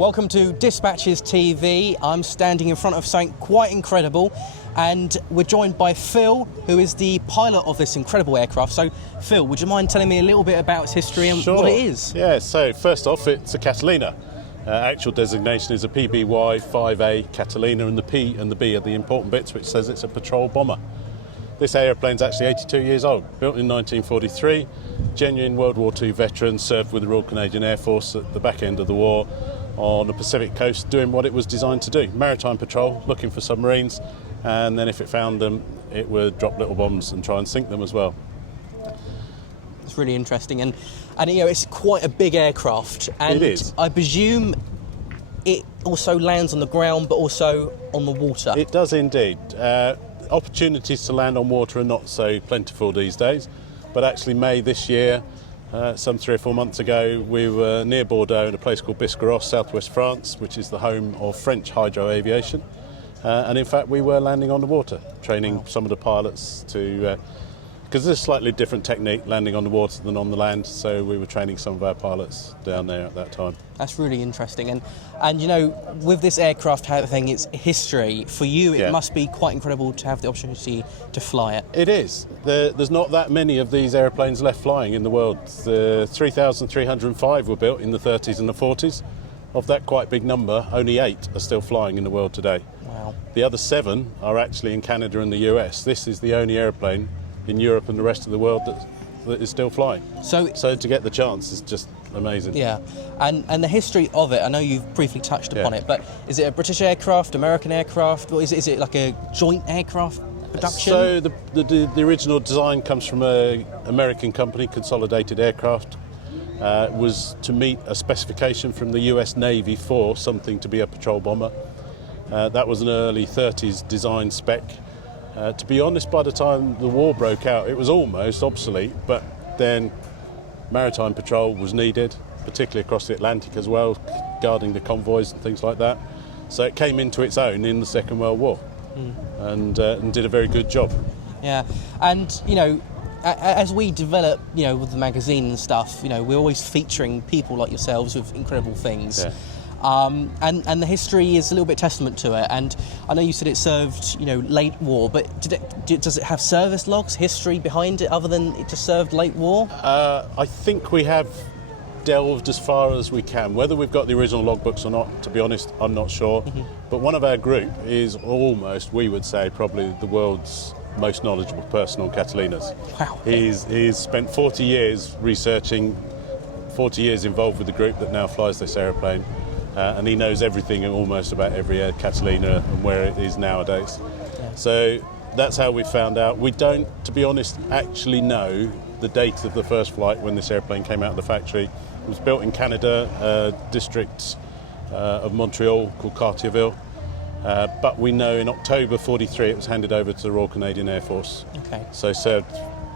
Welcome to Dispatches TV. I'm standing in front of something quite incredible, and we're joined by Phill, who is the pilot of this incredible aircraft. So, Phill, would you mind telling me a little bit about its history and what it is? Yeah, so first off, it's a Catalina. Actual designation is a PBY 5A Catalina, and the P and the B are the important bits, which says it's a patrol bomber. This aeroplane's actually 82 years old, built in 1943, genuine World War II veteran, served with the Royal Canadian Air Force at the back end of the war on the Pacific coast, doing what it was designed to do, maritime patrol, looking for submarines, and then if it found them, it would drop little bombs and try and sink them as well. It's really interesting, and you know, it's quite a big aircraft, and it is. I presume it also lands on the ground but also on the water. It does indeed. Opportunities to land on water are not so plentiful these days, but actually May this year, some 3 or 4 months ago, we were near Bordeaux in a place called Biscarrosse, southwest France, which is the home of French hydro aviation, and in fact we were landing on the water, training some of the pilots to, because there's a slightly different technique landing on the water than on the land, so we were training some of our pilots down there at that time. That's really interesting, and you know, with this aircraft having its history, for you it must be quite incredible to have the opportunity to fly it. It is. There's not that many of these airplanes left flying in the world. The 3,305 were built in the 30s and the 40s. Of that quite big number, only 8 are still flying in the world today. Wow. The other 7 are actually in Canada and the US. This is the only airplane in Europe and the rest of the world that is still flying. So to get the chance is just amazing. Yeah, and the history of it, I know you've briefly touched upon it, but is it a British aircraft, American aircraft, or is it like a joint aircraft production? So the original design comes from an American company, Consolidated Aircraft. Was to meet a specification from the US Navy for something to be a patrol bomber. That was an early 30s design spec. To be honest, by the time the war broke out, it was almost obsolete, but then maritime patrol was needed, particularly across the Atlantic as well, guarding the convoys and things like that. So it came into its own in the Second World War and did a very good job. Yeah, and you know, as we develop, you know, with the magazine and stuff, you know, we're always featuring people like yourselves with incredible things. Yeah. And the history is a little bit testament to it. And I know you said it served, you know, late war, but does it have service logs, history behind it, other than it just served late war? I think we have delved as far as we can. Whether we've got the original logbooks or not, to be honest, I'm not sure. But one of our group is almost, we would say, probably the world's most knowledgeable person on Catalinas. Wow. He's spent 40 years researching, 40 years involved with the group that now flies this aeroplane. And he knows everything almost about every Catalina and where it is nowadays. Yeah. So that's how we found out. We don't, to be honest, actually know the date of the first flight when this airplane came out of the factory. It was built in Canada, a district of Montreal called Cartierville. But we know in October 43 it was handed over to the Royal Canadian Air Force. Okay. So served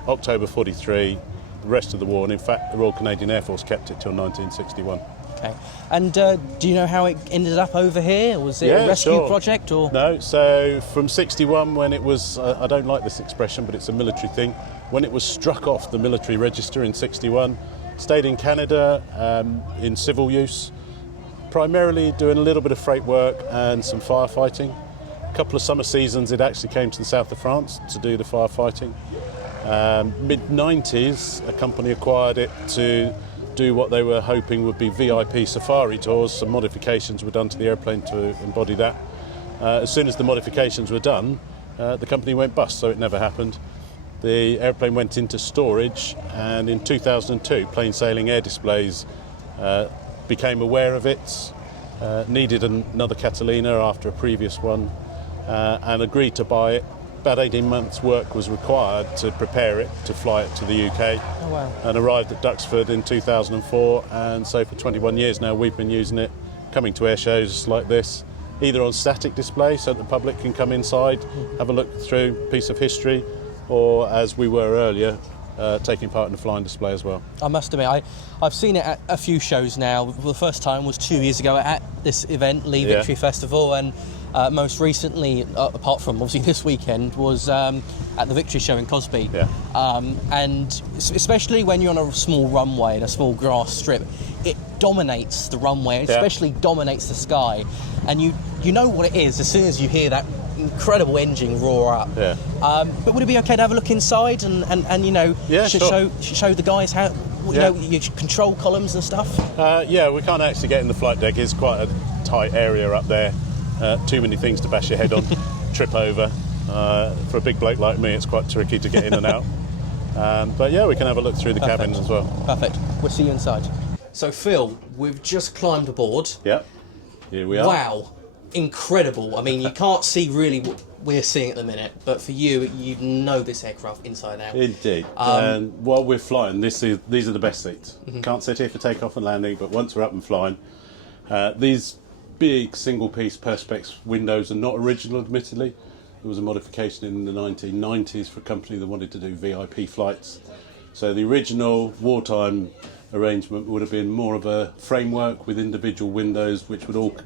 October 43, the rest of the war, and in fact the Royal Canadian Air Force kept it till 1961. Okay. And do you know how it ended up over here? Was it a rescue project or? No, so from 61 when it was, I don't like this expression, but it's a military thing, when it was struck off the military register in 61, stayed in Canada in civil use, primarily doing a little bit of freight work and some firefighting. A couple of summer seasons it actually came to the south of France to do the firefighting. Mid-90s, a company acquired it to do what they were hoping would be VIP safari tours. Some modifications were done to the airplane to embody that. As soon as the modifications were done, the company went bust, so it never happened. The airplane went into storage, and in 2002, Plain Sailing Air Displays became aware of it, needed another Catalina after a previous one, and agreed to buy it. About 18 months' work was required to prepare it to fly it to the UK. Oh, wow. And arrived at Duxford in 2004, and so for 21 years now we've been using it, coming to air shows like this, either on static display so that the public can come inside, have a look through a piece of history, or as we were earlier, taking part in the flying display as well. I must admit, I've seen it at a few shows now. The first time was 2 years ago at this event, Lee Victory Festival, and most recently, apart from obviously this weekend, was at the Victory Show in Cosby. Yeah. And especially when you're on a small runway and a small grass strip, it dominates the runway, especially dominates the sky, and you know what it is as soon as you hear that incredible engine roar up. Yeah. But would it be okay to have a look inside and you know, show the guys how you know your control columns and stuff? Yeah, we can't actually get in the flight deck. It's quite a tight area up there. Too many things to bash your head on, trip over. For a big bloke like me, it's quite tricky to get in and out. But yeah, we can have a look through the cabin as well. Perfect. We'll see you inside. So Phil, we've just climbed aboard. Yeah, here we are. Wow, incredible. I mean, you can't see really what we're seeing at the minute, but for you know this aircraft inside out. Indeed. And while we're flying, these are the best seats. Can't sit here for takeoff and landing, but once we're up and flying, these big single-piece perspex windows are not original, admittedly. There was a modification in the 1990s for a company that wanted to do VIP flights. So the original wartime arrangement would have been more of a framework with individual windows which would all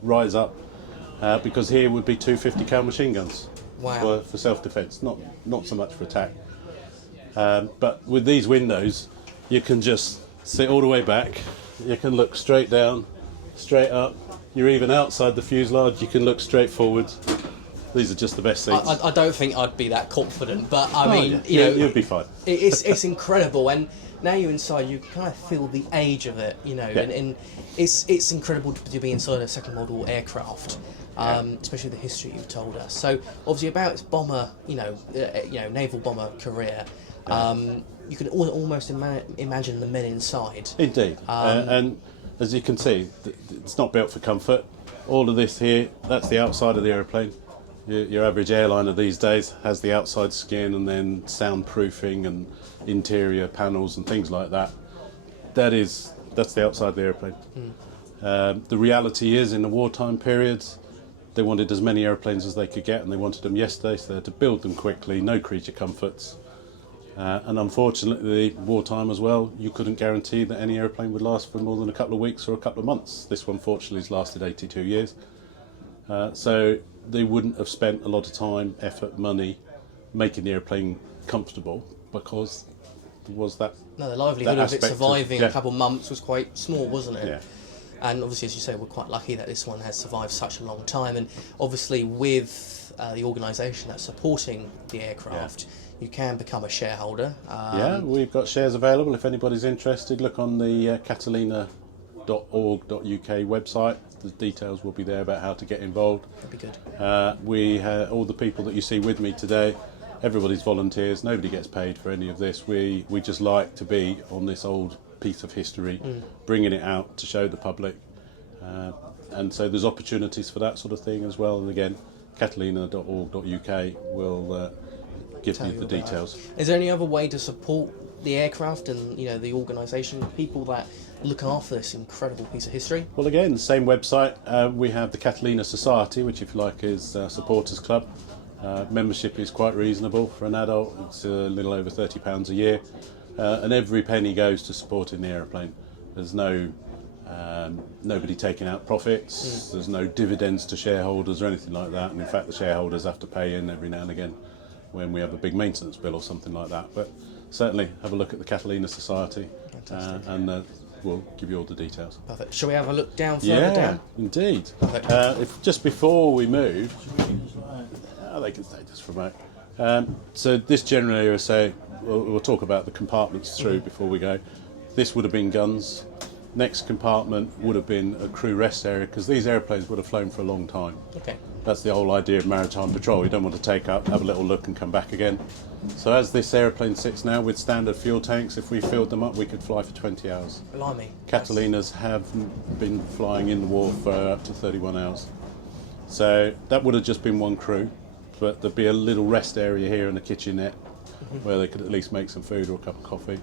rise up, because here would be 250 cal machine guns. Wow. For self-defence, not so much for attack. But with these windows, you can just sit all the way back, you can look straight down, straight up, you're even outside the fuselage, you can look straight forward. These are just the best seats. I don't think I'd be that confident, but I mean, you know, you'll be fine. It's incredible, and now you're inside, you kind of feel the age of it, you know, and it's incredible to be inside a second model aircraft, especially the history you've told us. So obviously about its bomber, naval bomber career. You can almost imagine the men inside. Indeed, and as you can see, it's not built for comfort. All of this here, that's the outside of the aeroplane. Your average airliner these days has the outside skin and then soundproofing and interior panels and things like that. That's the outside of the airplane. The reality is, in the wartime periods, they wanted as many airplanes as they could get, and they wanted them yesterday, so they had to build them quickly, no creature comforts. And unfortunately, wartime as well, you couldn't guarantee that any airplane would last for more than a couple of weeks or a couple of months. This one, fortunately, has lasted 82 years. So they wouldn't have spent a lot of time, effort, money making the airplane comfortable, because there was that. No, the livelihood of it surviving a couple of months was quite small, wasn't it? Yeah. And obviously, as you say, we're quite lucky that this one has survived such a long time. And obviously, with the organisation that's supporting the aircraft, you can become a shareholder. Yeah, we've got shares available. If anybody's interested, look on the Catalina.org.uk website. The details will be there about how to get involved. That'd be good. We all the people that you see with me today, everybody's volunteers. Nobody gets paid for any of this. We just like to be on this old piece of history, bringing it out to show the public, and so there's opportunities for that sort of thing as well. And again, Catalina.org.uk will give you the details. Is there any other way to support the aircraft and the organisation, people that look after this incredible piece of history? Well, again, same website. We have the Catalina Society, which, if you like, is a supporters club. Membership is quite reasonable for an adult. It's a little over £30 a year, and every penny goes to supporting the aeroplane. There's no nobody taking out profits. There's no dividends to shareholders or anything like that. And in fact, the shareholders have to pay in every now and again when we have a big maintenance bill or something like that. But certainly have a look at the Catalina Society, and we'll give you all the details. Perfect. Shall we have a look down further down? Yeah, indeed. Perfect. If just before we move, they can stay just for a moment. So this general area, we'll talk about the compartments through before we go. This would have been guns. Next compartment would have been a crew rest area, because these airplanes would have flown for a long time. Okay. That's the whole idea of maritime patrol. You don't want to take up, have a little look and come back again. So as this airplane sits now with standard fuel tanks, if we filled them up, we could fly for 20 hours. Blimey. Catalinas have been flying in the war for up to 31 hours. So that would have just been one crew, but there'd be a little rest area here and a kitchenette where they could at least make some food or a cup of coffee.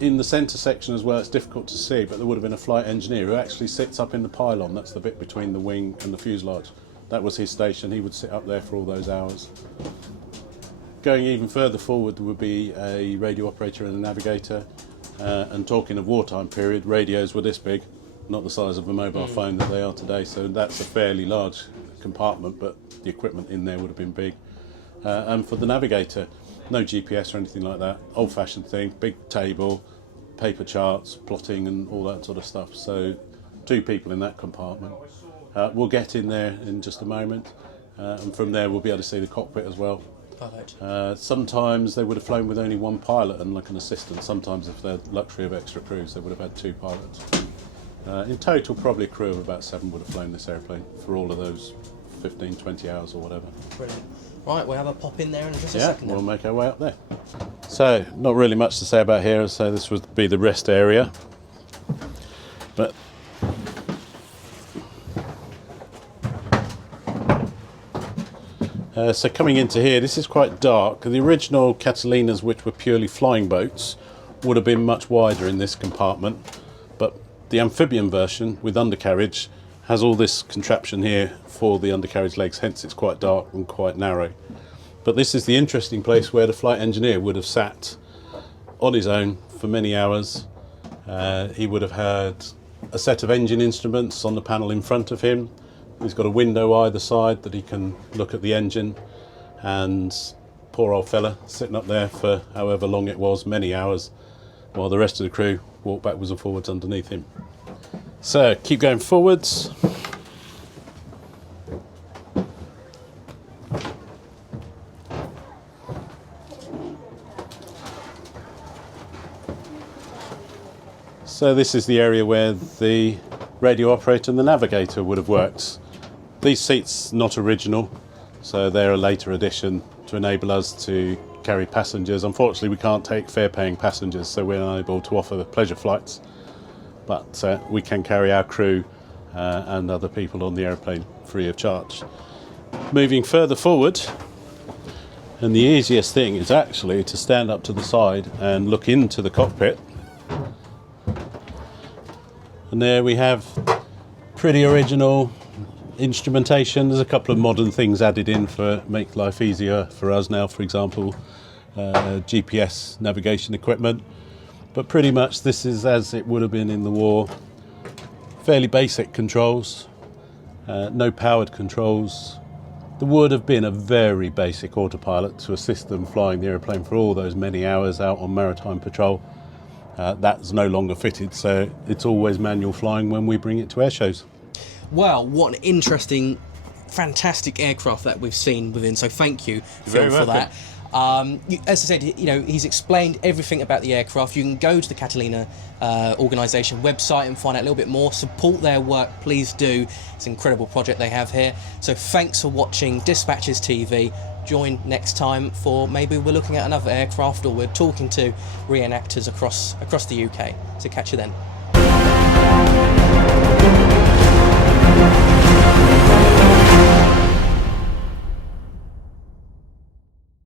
In the centre section as well, it's difficult to see, but there would have been a flight engineer who actually sits up in the pylon. That's the bit between the wing and the fuselage. That was his station. He would sit up there for all those hours. Going even further forward, there would be a radio operator and a navigator. And talking of wartime period, radios were this big, not the size of a mobile phone that they are today. So that's a fairly large compartment, but the equipment in there would have been big. And for the navigator, no GPS or anything like that. Old-fashioned thing, big table, paper charts, plotting and all that sort of stuff. So 2 people in that compartment. We'll get in there in just a moment, and from there we'll be able to see the cockpit as well. Perfect. Sometimes they would have flown with only 1 pilot and like an assistant. Sometimes if they're luxury of extra crews, they would have had 2 pilots. In total, probably a crew of about 7 would have flown this airplane for all of those 15, 20 hours or whatever. Brilliant. Right, we'll have a pop in there in just a Yeah, second. we'll make our way up there. So, not really much to say about here, so this would be the rest area. But so coming into here, this is quite dark. The original Catalinas, which were purely flying boats, would have been much wider in this compartment, but the amphibian version with undercarriage has all this contraption here for the undercarriage legs, hence it's quite dark and quite narrow. But this is the interesting place where the flight engineer would have sat on his own for many hours. He would have had a set of engine instruments on the panel in front of him. He's got a window either side that he can look at the engine, and poor old fella sitting up there for however long it was, many hours, while the rest of the crew walked backwards and forwards underneath him. So keep going forwards. So this is the area where the radio operator and the navigator would have worked. These seats not original, so they're a later addition to enable us to carry passengers. Unfortunately, we can't take fare-paying passengers, so we're unable to offer the pleasure flights. But we can carry our crew and other people on the airplane free of charge. Moving further forward, and the easiest thing is actually to stand up to the side and look into the cockpit. And there we have pretty original instrumentation. There's a couple of modern things added in for make life easier for us now, for example, GPS navigation equipment. But pretty much this is as it would have been in the war. Fairly basic controls, no powered controls. There would have been a very basic autopilot to assist them flying the airplane for all those many hours out on maritime patrol. That's no longer fitted, so it's always manual flying when we bring it to air shows. Well, what an interesting, fantastic aircraft that we've seen within. So thank you, Phill, for that. As I said, he's explained everything about the aircraft. You can go to the Catalina organisation website and find out a little bit more. Support their work, please do. It's an incredible project they have here. So thanks for watching Dispatches TV. Join next time for maybe we're looking at another aircraft or we're talking to reenactors across the UK. So catch you then.